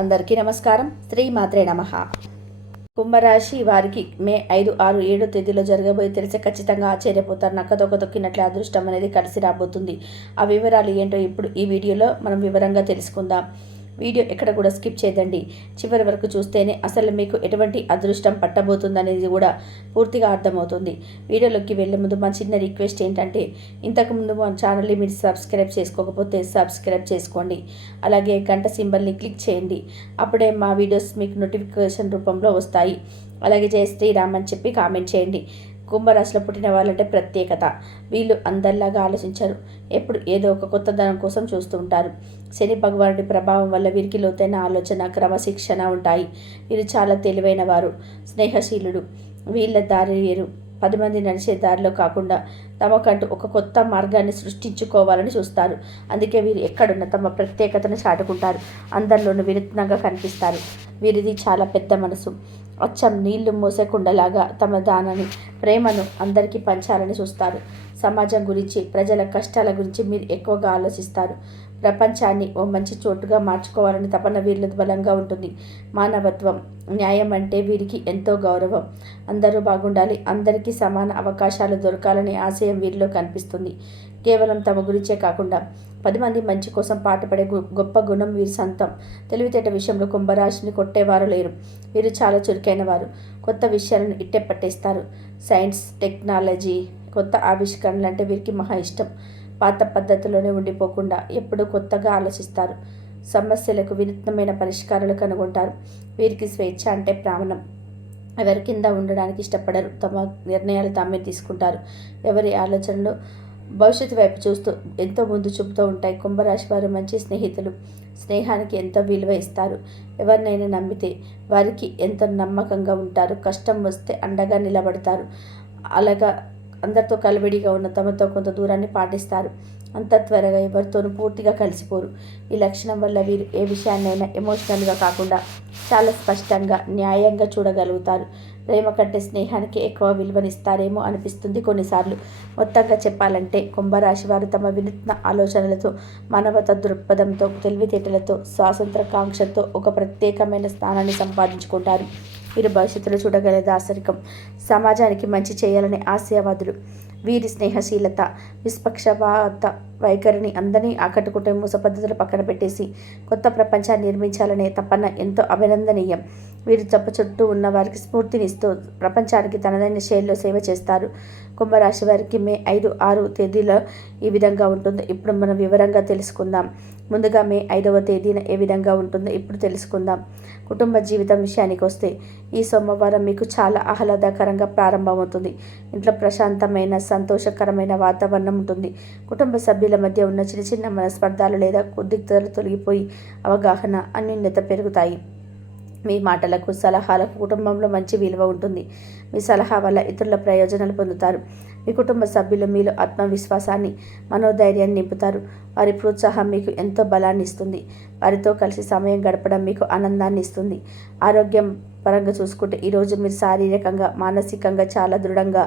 అందరికీ నమస్కారం. శ్రీ మాత్రే నమః. కుంభరాశి వారికి మే 5, 6, 7 తేదీలో జరగబోయే తెలిసి ఖచ్చితంగా ఆశ్చర్యపోతారు. నక్కదొక్క తొక్కినట్లే అదృష్టం అనేది కలిసి రాబోతుంది. ఆ వివరాలు ఏంటో ఇప్పుడు ఈ వీడియోలో మనం వివరంగా తెలుసుకుందాం. వీడియో ఎక్కడ కూడా స్కిప్ చేయదండి. చివరి వరకు చూస్తేనే అసలు మీకు ఎటువంటి అదృష్టం పట్టబోతుందనేది కూడా పూర్తిగా అర్థమవుతుంది. వీడియోలోకి వెళ్ళే ముందు మా చిన్న రిక్వెస్ట్ ఏంటంటే, ఇంతకుముందు మా ఛానల్ని మీరు సబ్స్క్రైబ్ చేసుకోకపోతే సబ్స్క్రైబ్ చేసుకోండి. అలాగే గంట సింబల్ని క్లిక్ చేయండి. అప్పుడే మా వీడియోస్ మీకు నోటిఫికేషన్ రూపంలో వస్తాయి. అలాగే జై శ్రీరామ్ అని చెప్పి కామెంట్ చేయండి. కుంభరాశిలో పుట్టిన వాళ్ళంటే ప్రత్యేకత. వీళ్ళు అందరిలాగా ఆలోచించరు. ఎప్పుడు ఏదో ఒక కొత్తదనం కోసం చూస్తూ ఉంటారు. శని భగవానుడి ప్రభావం వల్ల వీరికి లోతైన ఆలోచన, క్రమశిక్షణ ఉంటాయి. వీరు చాలా తెలివైన వారు, స్నేహశీలుడు. వీళ్ళ దారి వేరు. 10 మంది నడిచే దారిలో కాకుండా తమకంటూ ఒక కొత్త మార్గాన్ని సృష్టించుకోవాలని చూస్తారు. అందుకే వీరు ఎక్కడున్న తమ ప్రత్యేకతను చాటుకుంటారు. అందరిలోనూ వినూత్నంగా కనిపిస్తారు. వీరిది చాలా పెద్ద మనసు. అచ్చం నీళ్లు మోసకుండలాగా తమ దానాన్ని, ప్రేమను అందరికీ పంచాలని చూస్తారు. సమాజం గురించి, ప్రజల కష్టాల గురించి మీరు ఎక్కువగా ఆలోచిస్తారు. ప్రపంచాన్ని ఓ మంచి చోటుగా మార్చుకోవాలని తపన వీరిలో బలంగా ఉంటుంది. మానవత్వం, న్యాయం అంటే వీరికి ఎంతో గౌరవం. అందరూ బాగుండాలి, అందరికీ సమాన అవకాశాలు దొరకాలనే ఆశయం వీరిలో కనిపిస్తుంది. కేవలం తమ గురించే కాకుండా 10 మంది మంచి కోసం పాటుపడే గొప్ప గుణం వీరి సొంతం. తెలివితేట విషయంలో కుంభరాశిని కొట్టేవారు లేరు. వీరు చాలా చురుకైన వారు. కొత్త విషయాలను ఇట్టే పట్టేస్తారు. సైన్స్, టెక్నాలజీ, కొత్త ఆవిష్కరణలు అంటే వీరికి మహా ఇష్టం. పాత పద్ధతిలోనే ఉండిపోకుండా ఎప్పుడూ కొత్తగా ఆలోచిస్తారు. సమస్యలకు వినూత్నమైన పరిష్కారాలు కనుగొంటారు. వీరికి స్వేచ్ఛ అంటే ప్రాణం. ఎవరి కింద ఉండడానికి ఇష్టపడరు. తమ నిర్ణయాలు తామే తీసుకుంటారు. ఎవరి ఆలోచనలు భవిష్యత్తు వైపు చూస్తూ ఎంతో ముందు చూపుతూ ఉంటాయి. కుంభరాశి వారు మంచి స్నేహితులు. స్నేహానికి ఎంతో విలువ ఇస్తారు. ఎవరినైనా నమ్మితే వారికి ఎంతో నమ్మకంగా ఉంటారు. కష్టం వస్తే అండగా నిలబడతారు. అలాగా అందరితో కలివిడిగా ఉన్న తమతో కొంత దూరాన్ని పాటిస్తారు. అంత త్వరగా ఎవరితోనూ పూర్తిగా కలిసిపోరు. ఈ లక్షణం వల్ల వీరు ఏ విషయాన్నైనా ఎమోషనల్గా కాకుండా చాలా స్పష్టంగా, న్యాయంగా చూడగలుగుతారు. ప్రేమ కంటే స్నేహానికి ఎక్కువ విలువనిస్తారేమో అనిపిస్తుంది కొన్నిసార్లు. మొత్తంగా చెప్పాలంటే కుంభరాశి వారు తమ వినూత్న ఆలోచనలతో, మానవత దృక్పథంతో, తెలివితేటలతో, స్వాతంత్ర కాంక్షతో ఒక ప్రత్యేకమైన స్థానాన్ని సంపాదించుకుంటారు. వీరు భవిష్యత్తులో చూడగల దార్శనికం. సమాజానికి మంచి చేయాలనే ఆశయవాదులు. వీరి స్నేహశీలత, నిష్పక్షపాత వైఖరిని అందరినీ ఆకట్టుకుంటే మూస పద్ధతులు పక్కన పెట్టేసి కొత్త ప్రపంచాన్ని నిర్మించాలనే తపన ఎంతో అభినందనీయం. వీరు తప్ప చుట్టూ ఉన్న వారికి స్ఫూర్తినిస్తూ ప్రపంచానికి తనదైన శైలిలో సేవ చేస్తారు. కుంభరాశి వారికి మే 5, 6 తేదీలో ఈ విధంగా ఉంటుంది. ఇప్పుడు మనం వివరంగా తెలుసుకుందాం. ముందుగా మే 5వ తేదీన ఏ విధంగా ఉంటుందో ఇప్పుడు తెలుసుకుందాం. కుటుంబ జీవితం విషయానికి వస్తే ఈ సోమవారం మీకు చాలా ఆహ్లాదకరంగా ప్రారంభమవుతుంది. ఇంట్లో ప్రశాంతమైన, సంతోషకరమైన వాతావరణం ఉంటుంది. కుటుంబ సభ్యుల మధ్య ఉన్న చిన్న చిన్న మనస్పర్ధాలు లేదా ఉద్రిక్తతలు తొలగిపోయి అవగాహన, అన్యోన్యత పెరుగుతాయి. మీ మాటలకు, సలహాలకు కుటుంబంలో మంచి విలువ ఉంటుంది. మీ సలహా వల్ల ఇతరుల ప్రయోజనాలు పొందుతారు. మీ కుటుంబ సభ్యులు మీలో ఆత్మవిశ్వాసాన్ని, మనోధైర్యాన్ని నింపుతారు. వారి ప్రోత్సాహం మీకు ఎంతో బలాన్ని ఇస్తుంది. వారితో కలిసి సమయం గడపడం మీకు ఆనందాన్ని ఇస్తుంది. ఆరోగ్యం పరంగా చూసుకుంటే ఈరోజు మీరు శారీరకంగా, మానసికంగా చాలా దృఢంగా,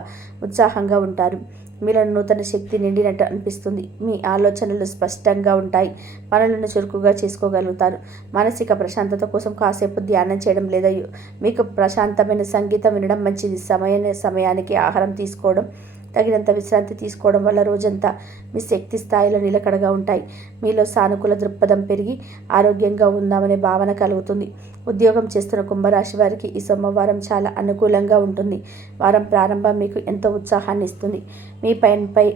ఉత్సాహంగా ఉంటారు. మీలో నూతన శక్తి నిండినట్టు అనిపిస్తుంది. మీ ఆలోచనలు స్పష్టంగా ఉంటాయి. పనులను చురుకుగా చేసుకోగలుగుతారు. మానసిక ప్రశాంతత కోసం కాసేపు ధ్యానం చేయడం లేదా మీకు ప్రశాంతమైన సంగీతం వినడం మంచిది. సమయానికి ఆహారం తీసుకోవడం, తగినంత విశ్రాంతి తీసుకోవడం వల్ల రోజంతా మీ శక్తి స్థాయిలో నిలకడగా ఉంటాయి. మీలో సానుకూల దృక్పథం పెరిగి ఆరోగ్యంగా ఉందామనే భావన కలుగుతుంది. ఉద్యోగం చేస్తున్న కుంభరాశి వారికి ఈ సోమవారం చాలా అనుకూలంగా ఉంటుంది. వారం ప్రారంభం మీకు ఎంతో ఉత్సాహాన్ని ఇస్తుంది. మీ పనిపై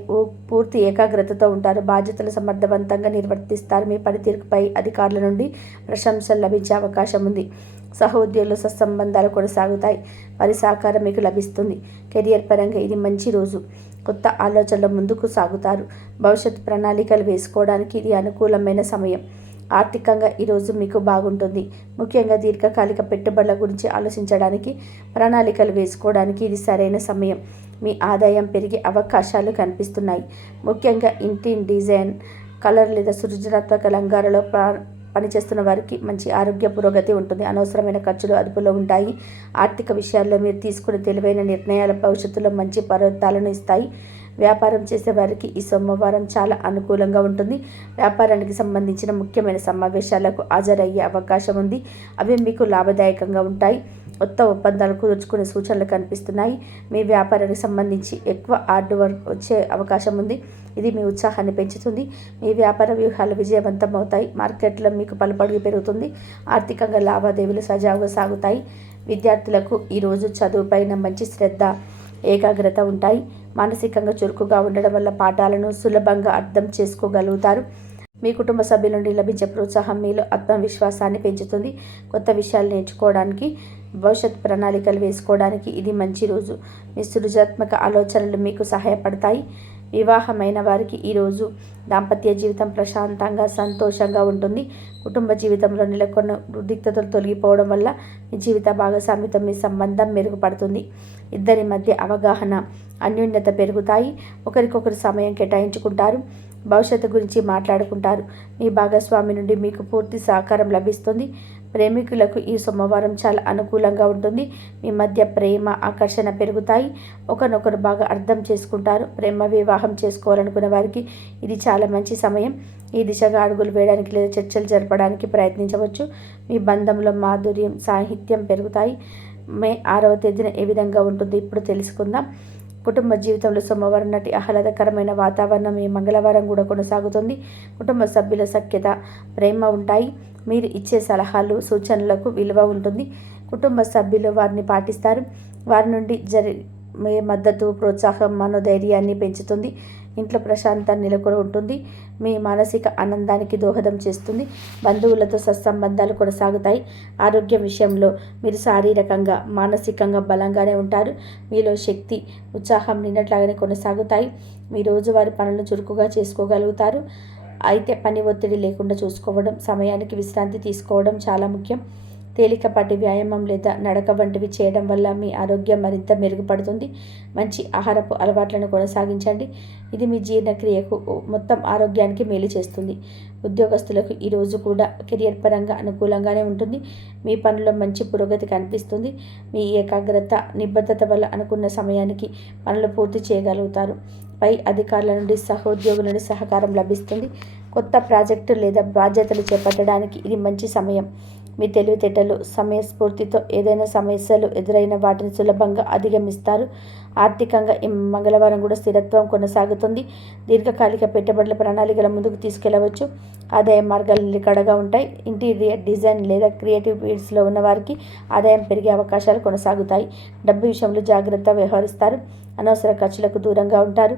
పూర్తి ఏకాగ్రతతో ఉంటారు. బాధ్యతలు సమర్థవంతంగా నిర్వర్తిస్తారు. మీ పనితీరుపై అధికారుల నుండి ప్రశంసలు లభించే అవకాశం ఉంది. సహోద్యోగులు సత్సంబంధాలు కొనసాగుతాయి. వారి సహకారం మీకు లభిస్తుంది. కెరియర్ పరంగా ఇది మంచి రోజు. కొత్త ఆలోచనలు ముందుకు సాగుతారు. భవిష్యత్ ప్రణాళికలు వేసుకోవడానికి ఇది అనుకూలమైన సమయం. ఆర్థికంగా ఈరోజు మీకు బాగుంటుంది. ముఖ్యంగా దీర్ఘకాలిక పెట్టుబడుల గురించి ఆలోచించడానికి, ప్రణాళికలు వేసుకోవడానికి ఇది సరైన సమయం. మీ ఆదాయం పెరిగే అవకాశాలు కనిపిస్తున్నాయి. ముఖ్యంగా ఇంటి డిజైన్, కలర్ లేదా సృజనాత్మక రంగాలలో పనిచేస్తున్న వారికి మంచి ఆరోగ్య పురోగతి ఉంటుంది. అనవసరమైన ఖర్చులు అదుపులో ఉంటాయి. ఆర్థిక విషయాల్లో మీరు తీసుకునే తెలివైన నిర్ణయాల భవిష్యత్తులో మంచి ఫలితాలను ఇస్తాయి. వ్యాపారం చేసేవారికి ఈ సోమవారం చాలా అనుకూలంగా ఉంటుంది. వ్యాపారానికి సంబంధించిన ముఖ్యమైన సమావేశాలకు హాజరయ్యే అవకాశం ఉంది. అవి మీకు లాభదాయకంగా ఉంటాయి. కొత్త ఒప్పందాలు కుదుర్చుకునే సూచనలు కనిపిస్తున్నాయి. మీ వ్యాపారానికి సంబంధించి ఎక్కువ హార్డ్ వర్క్ వచ్చే అవకాశం ఉంది. ఇది మీ ఉత్సాహాన్ని పెంచుతుంది. మీ వ్యాపార వ్యూహాలు విజయవంతం అవుతాయి. మార్కెట్లో మీకు పలుపడిగి పెరుగుతుంది. ఆర్థికంగా లావాదేవీలు సజావుగా సాగుతాయి. విద్యార్థులకు ఈరోజు చదువుపైన మంచి శ్రద్ధ, ఏకాగ్రత ఉంటాయి. మానసికంగా చురుకుగా ఉండడం వల్ల పాఠాలను సులభంగా అర్థం చేసుకోగలుగుతారు. మీ కుటుంబ సభ్యుల నుండి లభించే ప్రోత్సాహం మీలో ఆత్మవిశ్వాసాన్ని పెంచుతుంది. కొత్త విషయాలు నేర్చుకోవడానికి, భవిష్యత్ ప్రణాళికలు వేసుకోవడానికి ఇది మంచి రోజు. మీ సృజనాత్మక ఆలోచనలు మీకు సహాయపడతాయి. వివాహమైన వారికి ఈరోజు దాంపత్య జీవితం ప్రశాంతంగా, సంతోషంగా ఉంటుంది. కుటుంబ జీవితంలో నెలకొన్న రుగ్మతలు తొలగిపోవడం వల్ల మీ జీవిత భాగస్వామితో మీ సంబంధం మెరుగుపడుతుంది. ఇద్దరి మధ్య అవగాహన, అన్యోన్యత పెరుగుతాయి. ఒకరికొకరు సమయం కేటాయించుకుంటారు. భవిష్యత్తు గురించి మాట్లాడుకుంటారు. మీ భాగస్వామి నుండి మీకు పూర్తి సహకారం లభిస్తుంది. ప్రేమికులకు ఈ సోమవారం చాలా అనుకూలంగా ఉంటుంది. మీ మధ్య ప్రేమ, ఆకర్షణ పెరుగుతాయి. ఒకరినొకరు బాగా అర్థం చేసుకుంటారు. ప్రేమ వివాహం చేసుకోవాలనుకునే వారికి ఇది చాలా మంచి సమయం. ఈ దిశగా అడుగులు వేయడానికి లేదా చర్చలు జరపడానికి ప్రయత్నించవచ్చు. మీ బంధంలో మాధుర్యం, సాహిత్యం పెరుగుతాయి. మే 6వ తేదీన ఏ విధంగా ఉంటుందో ఇప్పుడు తెలుసుకుందాం. కుటుంబ జీవితంలో సోమవారం నాటి ఆహ్లాదకరమైన వాతావరణం ఈ మంగళవారం కూడా కొనసాగుతుంది. కుటుంబ సభ్యుల సఖ్యత, ప్రేమ ఉంటాయి. మీరు ఇచ్చే సలహాలు, సూచనలకు విలువ ఉంటుంది. కుటుంబ సభ్యులు వారిని పాటిస్తారు. వారి నుండి మీ మద్దతు, ప్రోత్సాహం మనోధైర్యాన్ని పెంచుతుంది. ఇంట్లో ప్రశాంతాన్ని నెలకొని ఉంటుంది. మీ మానసిక ఆనందానికి దోహదం చేస్తుంది. బంధువులతో సత్సంబంధాలు కొనసాగుతాయి. ఆరోగ్యం విషయంలో మీరు శారీరకంగా, మానసికంగా బలంగానే ఉంటారు. మీలో శక్తి, ఉత్సాహం నిన్నట్లాగానే కొనసాగుతాయి. మీ రోజువారి పనులను చురుకుగా చేసుకోగలుగుతారు. అయితే పని ఒత్తిడి లేకుండా చూసుకోవడం, సమయానికి విశ్రాంతి తీసుకోవడం చాలా ముఖ్యం. తేలికపాటి వ్యాయామం లేదా నడక వంటివి చేయడం వల్ల మీ ఆరోగ్యం మరింత మెరుగుపడుతుంది. మంచి ఆహారపు అలవాట్లను కొనసాగించండి. ఇది మీ జీర్ణక్రియకు, మొత్తం ఆరోగ్యానికి మేలు చేస్తుంది. ఉద్యోగస్తులకు ఈరోజు కూడా కెరియర్ పరంగా అనుకూలంగానే ఉంటుంది. మీ పనుల్లో మంచి పురోగతి కనిపిస్తుంది. మీ ఏకాగ్రత, నిబద్ధత వల్ల అనుకున్న సమయానికి పనులు పూర్తి చేయగలుగుతారు. పై అధికారుల నుండి, సహోద్యోగుల నుండి సహకారం లభిస్తుంది. కొత్త ప్రాజెక్టు లేదా బాధ్యతలు చేపట్టడానికి ఇది మంచి సమయం. మీ తెలివితేటలు, సమయస్ఫూర్తితో ఏదైనా సమస్యలు ఎదురైన వాటిని సులభంగా అధిగమిస్తారు. ఆర్థికంగా ఈ మంగళవారం కూడా స్థిరత్వం కొనసాగుతుంది. దీర్ఘకాలిక పెట్టుబడుల ప్రణాళికల ముందుకు తీసుకెళ్లవచ్చు. ఆదాయ మార్గాలు నిలకడగా ఉంటాయి. ఇంటీరియర్ డిజైన్ లేదా క్రియేటివ్ ఫీల్డ్స్లో ఉన్న వారికి ఆదాయం పెరిగే అవకాశాలు కొనసాగుతాయి. డబ్బు విషయంలో జాగ్రత్త వ్యవహరిస్తారు. అనవసర ఖర్చులకు దూరంగా ఉంటారు.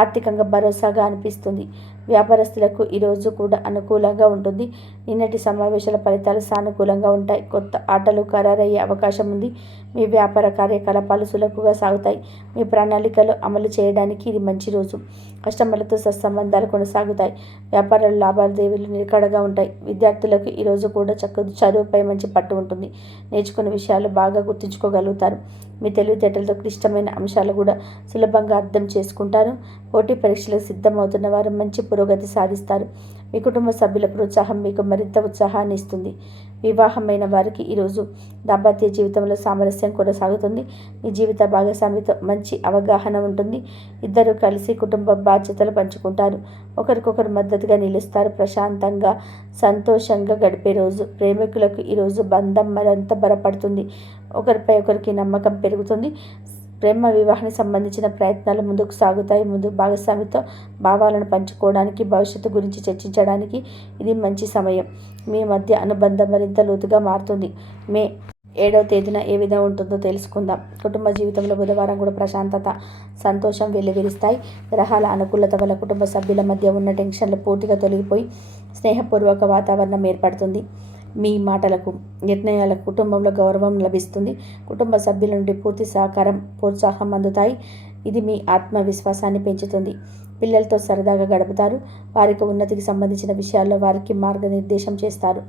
ఆర్థికంగా భరోసాగా అనిపిస్తుంది. వ్యాపారస్తులకు ఈరోజు కూడా అనుకూలంగా ఉంటుంది. నిన్నటి సమావేశాల ఫలితాలు సానుకూలంగా ఉంటాయి. కొత్త ఆటలు ఖరారయ్యే అవకాశం ఉంది. మీ వ్యాపార కార్యకలాపాలు సులభంగా సాగుతాయి. మీ ప్రణాళికలు అమలు చేయడానికి ఇది మంచి రోజు. కస్టమర్లతో సత్సంబంధాలు కొనసాగుతాయి. వ్యాపార లావాదేవీలు నిలకడగా ఉంటాయి. విద్యార్థులకు ఈరోజు కూడా చదువుపై మంచి పట్టు ఉంటుంది. నేర్చుకున్న విషయాలు బాగా గుర్తుంచుకోగలుగుతారు. మీ తెలివితేటలతో క్లిష్టమైన అంశాలు కూడా సులభంగా అర్థం చేసుకుంటారు. పోటీ పరీక్షలకు సిద్ధమవుతున్న వారు మంచి పురోగతి సాధిస్తారు. మీ కుటుంబ సభ్యుల ప్రోత్సాహం మీకు మరింత ఉత్సాహాన్ని ఇస్తుంది. వివాహమైన వారికి ఈరోజు దాంపత్య జీవితంలో సామరస్యం కొనసాగుతుంది. మీ జీవిత భాగస్వామితో మంచి అవగాహన ఉంటుంది. ఇద్దరు కలిసి కుటుంబ బాధ్యతలు పంచుకుంటారు. ఒకరికొకరు మద్దతుగా నిలుస్తారు. ప్రశాంతంగా, సంతోషంగా గడిపే రోజు. ప్రేమికులకు ఈరోజు బంధం మరింత బలపడుతుంది. ఒకరిపై ఒకరికి నమ్మకం పెరుగుతుంది. ప్రేమ వివాహానికి సంబంధించిన ప్రయత్నాలు ముందుకు సాగుతాయి. ముందు భాగస్వామితో భావాలను పంచుకోవడానికి, భవిష్యత్తు గురించి చర్చించడానికి ఇది మంచి సమయం. మీ మధ్య అనుబంధం మరింత లోతుగా మారుతుంది. మే 7వ తేదీన ఏ విధంగా ఉంటుందో తెలుసుకుందాం. కుటుంబ జీవితంలో బుధవారం కూడా ప్రశాంతత, సంతోషం వెల్లివిరుస్తాయి. గ్రహాల అనుకూలత వల్ల కుటుంబ సభ్యుల మధ్య ఉన్న టెన్షన్లు పూర్తిగా తొలగిపోయి స్నేహపూర్వక వాతావరణం ఏర్పడుతుంది. మీ మాటలకు, నిర్ణయాలకు కుటుంబంలో గౌరవం లభిస్తుంది. కుటుంబ సభ్యుల నుండి పూర్తి సహకారం, ప్రోత్సాహం అందుతాయి. ఇది మీ ఆత్మవిశ్వాసాన్ని పెంచుతుంది. పిల్లలతో సరదాగా గడుపుతారు. వారికి ఉన్నతికి సంబంధించిన విషయాల్లో వారికి మార్గనిర్దేశం చేస్తారు.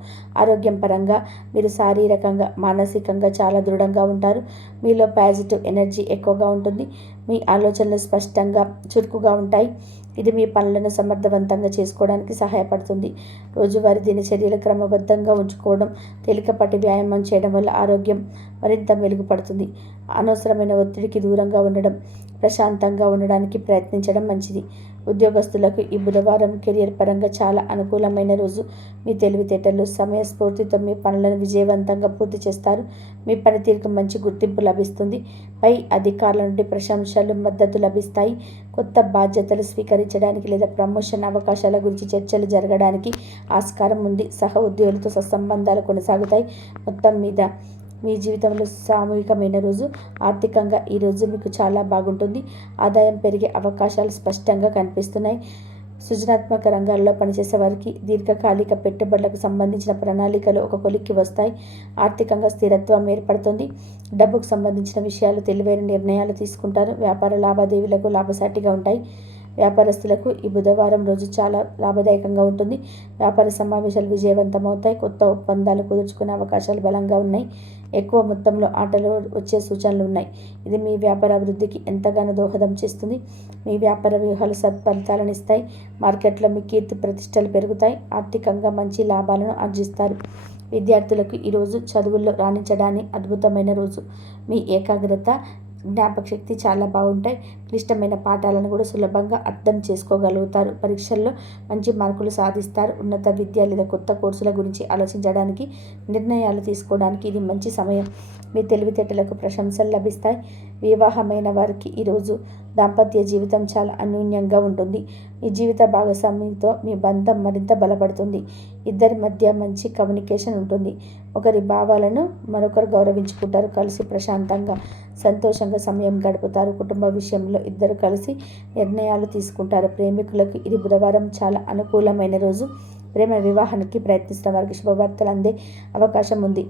ఆరోగ్యం పరంగా మీరు శారీరకంగా, మానసికంగా చాలా దృఢంగా ఉంటారు. మీలో పాజిటివ్ ఎనర్జీ ఎక్కువగా ఉంటుంది. మీ ఆలోచనలు స్పష్టంగా, చురుకుగా ఉంటాయి. ఇది మీ పనులను సమర్థవంతంగా చేసుకోవడానికి సహాయపడుతుంది. రోజువారీ దినచర్యలు క్రమబద్ధంగా ఉంచుకోవడం, తేలికపాటి వ్యాయామం చేయడం వల్ల ఆరోగ్యం మరింత మెరుగుపడుతుంది. అనవసరమైన ఒత్తిడికి దూరంగా ఉండడం, ప్రశాంతంగా ఉండడానికి ప్రయత్నించడం మంచిది. ఉద్యోగస్తులకు ఈ బుధవారం కెరియర్ పరంగా చాలా అనుకూలమైన రోజు. మీ తెలివితేటలు, సమయస్ఫూర్తితో మీ పనులను విజయవంతంగా పూర్తి చేస్తారు. మీ పనితీరుకు మంచి గుర్తింపు లభిస్తుంది. పై అధికారుల నుండి ప్రశంసలు, మద్దతు లభిస్తాయి. కొత్త బాధ్యతలు స్వీకరించడానికి లేదా ప్రమోషన్ అవకాశాల గురించి చర్చలు జరగడానికి ఆస్కారం ఉంది. సహ ఉద్యోగులతో సత్సంబంధాలు కొనసాగుతాయి. మొత్తం మీద మీ జీవితంలో సామూహికమైన రోజు. ఆర్థికంగా ఈ రోజు మీకు చాలా బాగుంటుంది. ఆదాయం పెరిగే అవకాశాలు స్పష్టంగా కనిపిస్తున్నాయి. సృజనాత్మక రంగాల్లో పనిచేసే వారికి దీర్ఘకాలిక పెట్టుబడులకు సంబంధించిన ప్రణాళికలు ఒక కొలిక్కి వస్తాయి. ఆర్థికంగా స్థిరత్వం ఏర్పడుతుంది. డబ్బుకు సంబంధించిన విషయాలు తెలివైన నిర్ణయాలు తీసుకుంటారు. వ్యాపార లావాదేవీలకు లాభసాటిగా ఉంటాయి. వ్యాపారస్తులకు ఈ బుధవారం రోజు చాలా లాభదాయకంగా ఉంటుంది. వ్యాపార సమావేశాలు విజయవంతమవుతాయి. కొత్త ఒప్పందాలు కుదుర్చుకునే అవకాశాలు బలంగా ఉన్నాయి. ఎక్కువ మొత్తంలో ఆటలు వచ్చే సూచనలు ఉన్నాయి. ఇది మీ వ్యాపార అభివృద్ధికి ఎంతగానో దోహదం చేస్తుంది. మీ వ్యాపార వ్యూహాలు సత్ఫలితాలను ఇస్తాయి. మార్కెట్లో మీ కీర్తి ప్రతిష్టలు పెరుగుతాయి. ఆర్థికంగా మంచి లాభాలను ఆర్జిస్తారు. విద్యార్థులకు ఈరోజు చదువుల్లో రాణించడానికి అద్భుతమైన రోజు. మీ ఏకాగ్రత, జ్ఞాపకశక్తి చాలా బాగుంటాయి. క్లిష్టమైన పాఠాలను కూడా సులభంగా అర్థం చేసుకోగలుగుతారు. పరీక్షల్లో మంచి మార్కులు సాధిస్తారు. ఉన్నత విద్య లేదా కొత్త కోర్సుల గురించి ఆలోచించడానికి, నిర్ణయాలు తీసుకోవడానికి ఇది మంచి సమయం. మీ తెలివితేటలకు ప్రశంసలు లభిస్తాయి. వివాహమైన వారికి ఈరోజు దాంపత్య జీవితం చాలా అన్యోన్యంగా ఉంటుంది. మీ జీవిత భాగస్వామితో మీ బంధం మరింత బలపడుతుంది. ఇద్దరి మధ్య మంచి కమ్యూనికేషన్ ఉంటుంది. ఒకరి భావాలను మరొకరు గౌరవించుకుంటారు. కలిసి ప్రశాంతంగా, సంతోషంగా సమయం గడుపుతారు. కుటుంబ విషయంలో ఇద్దరు కలిసి నిర్ణయాలు తీసుకుంటారు. ప్రేమికులకు ఇది బుధవారం చాలా అనుకూలమైన రోజు. ప్రేమ వివాహానికి ప్రయత్నిస్తున్న వారికి శుభవార్తలు అందే అవకాశం ఉంది.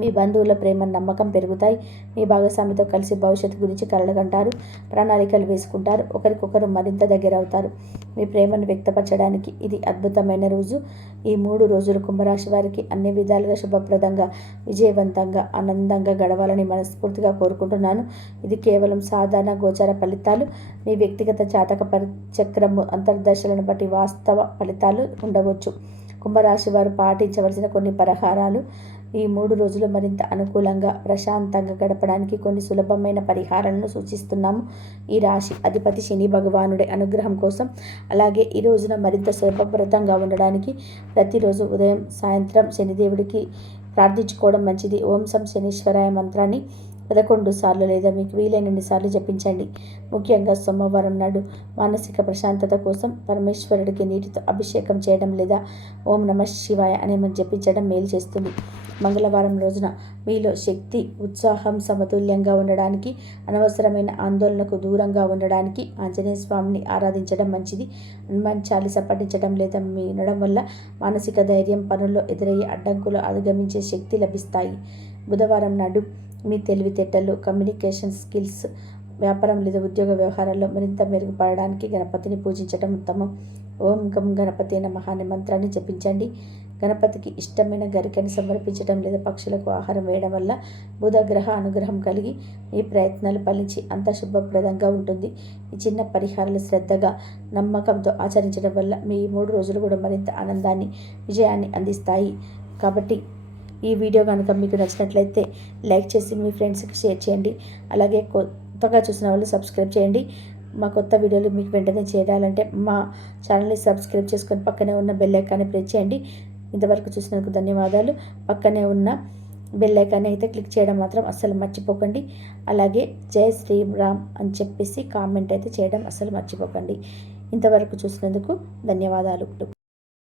మీ బంధువుల ప్రేమ, నమ్మకం పెరుగుతాయి. మీ భాగస్వామితో కలిసి భవిష్యత్తు గురించి కలలుగంటారు. ప్రణాళికలు వేసుకుంటారు. ఒకరికొకరు మరింత దగ్గర అవుతారు. మీ ప్రేమను వ్యక్తపరచడానికి ఇది అద్భుతమైన రోజు. ఈ 3 రోజులు కుంభరాశి వారికి అన్ని విధాలుగా శుభప్రదంగా, విజయవంతంగా, ఆనందంగా గడవాలని మనస్ఫూర్తిగా కోరుకుంటున్నాను. ఇది కేవలం సాధారణ గోచర ఫలితాలు. మీ వ్యక్తిగత జాతక చక్రము అంతర్దశలను బట్టి వాస్తవ ఫలితాలు ఉండవచ్చు. కుంభరాశి వారు పాటించవలసిన కొన్ని పరిహారాలు. ఈ 3 రోజులు మరింత అనుకూలంగా, ప్రశాంతంగా గడపడానికి కొన్ని సులభమైన పరిహారాలను సూచిస్తున్నాము. ఈ రాశి అధిపతి శని భగవానుడి అనుగ్రహం కోసం, అలాగే ఈ రోజున మరింత శుభప్రదంగా ఉండడానికి ప్రతిరోజు ఉదయం, సాయంత్రం శనిదేవుడికి ప్రార్థించుకోవడం మంచిది. ఓం సం శనీశ్వరాయ మంత్రాన్ని 11 సార్లు లేదా మీకు వీలైనన్ని సార్లు జపించండి. ముఖ్యంగా సోమవారం నాడు మానసిక ప్రశాంతత కోసం పరమేశ్వరుడికి నీటితో అభిషేకం చేయడం లేదా ఓం నమః శివాయ అని మనం జపించడం మేలు చేస్తుంది. మంగళవారం రోజున మీలో శక్తి, ఉత్సాహం సమతుల్యంగా ఉండడానికి, అనవసరమైన ఆందోళనకు దూరంగా ఉండడానికి ఆంజనేయ స్వామిని ఆరాధించడం మంచిది. హనుమాన్ చాలీస పఠించడం లేదా వినడం వల్ల మానసిక ధైర్యం, పనుల్లో ఎదురయ్యే అడ్డంకులు అధిగమించే శక్తి లభిస్తాయి. బుధవారం నాడు మీ తెలివితేటలు, కమ్యూనికేషన్ స్కిల్స్ వ్యాపారం లేదా ఉద్యోగ వ్యవహారాల్లో మరింత మెరుగుపడడానికి గణపతిని పూజించడం ఉత్తమం. ఓం గం గణపతి నమః అనే మంత్రాన్ని జపించండి. గణపతికి ఇష్టమైన గరికని సమర్పించడం లేదా పక్షులకు ఆహారం వేయడం వల్ల బుధగ్రహ అనుగ్రహం కలిగి మీ ప్రయత్నాలు ఫలించి అంత శుభప్రదంగా ఉంటుంది. ఈ చిన్న పరిహారాలు శ్రద్ధగా, నమ్మకంతో ఆచరించడం వల్ల మీ 3 రోజులు కూడా మరింత ఆనందాన్ని, విజయాన్ని అందిస్తాయి. కాబట్టి ఈ వీడియో కనుక మీకు నచ్చినట్లయితే లైక్ చేసి మీ ఫ్రెండ్స్కి షేర్ చేయండి. అలాగే కొత్తగా చూసిన వాళ్ళు సబ్స్క్రైబ్ చేయండి. మా కొత్త వీడియోలు మీకు వెంటనే చేయాలంటే మా ఛానల్ని సబ్స్క్రైబ్ చేసుకొని పక్కనే ఉన్న బెల్ ఐకాన్ని ప్రెస్ చేయండి. ఇంతవరకు చూసినందుకు ధన్యవాదాలు. పక్కనే ఉన్న బెల్ ఐకాన్ని అయితే క్లిక్ చేయడం మాత్రం అస్సలు మర్చిపోకండి. అలాగే జై శ్రీరామ్ అని చెప్పేసి కామెంట్ అయితే చేయడం అస్సలు మర్చిపోకండి. ఇంతవరకు చూసినందుకు ధన్యవాదాలు.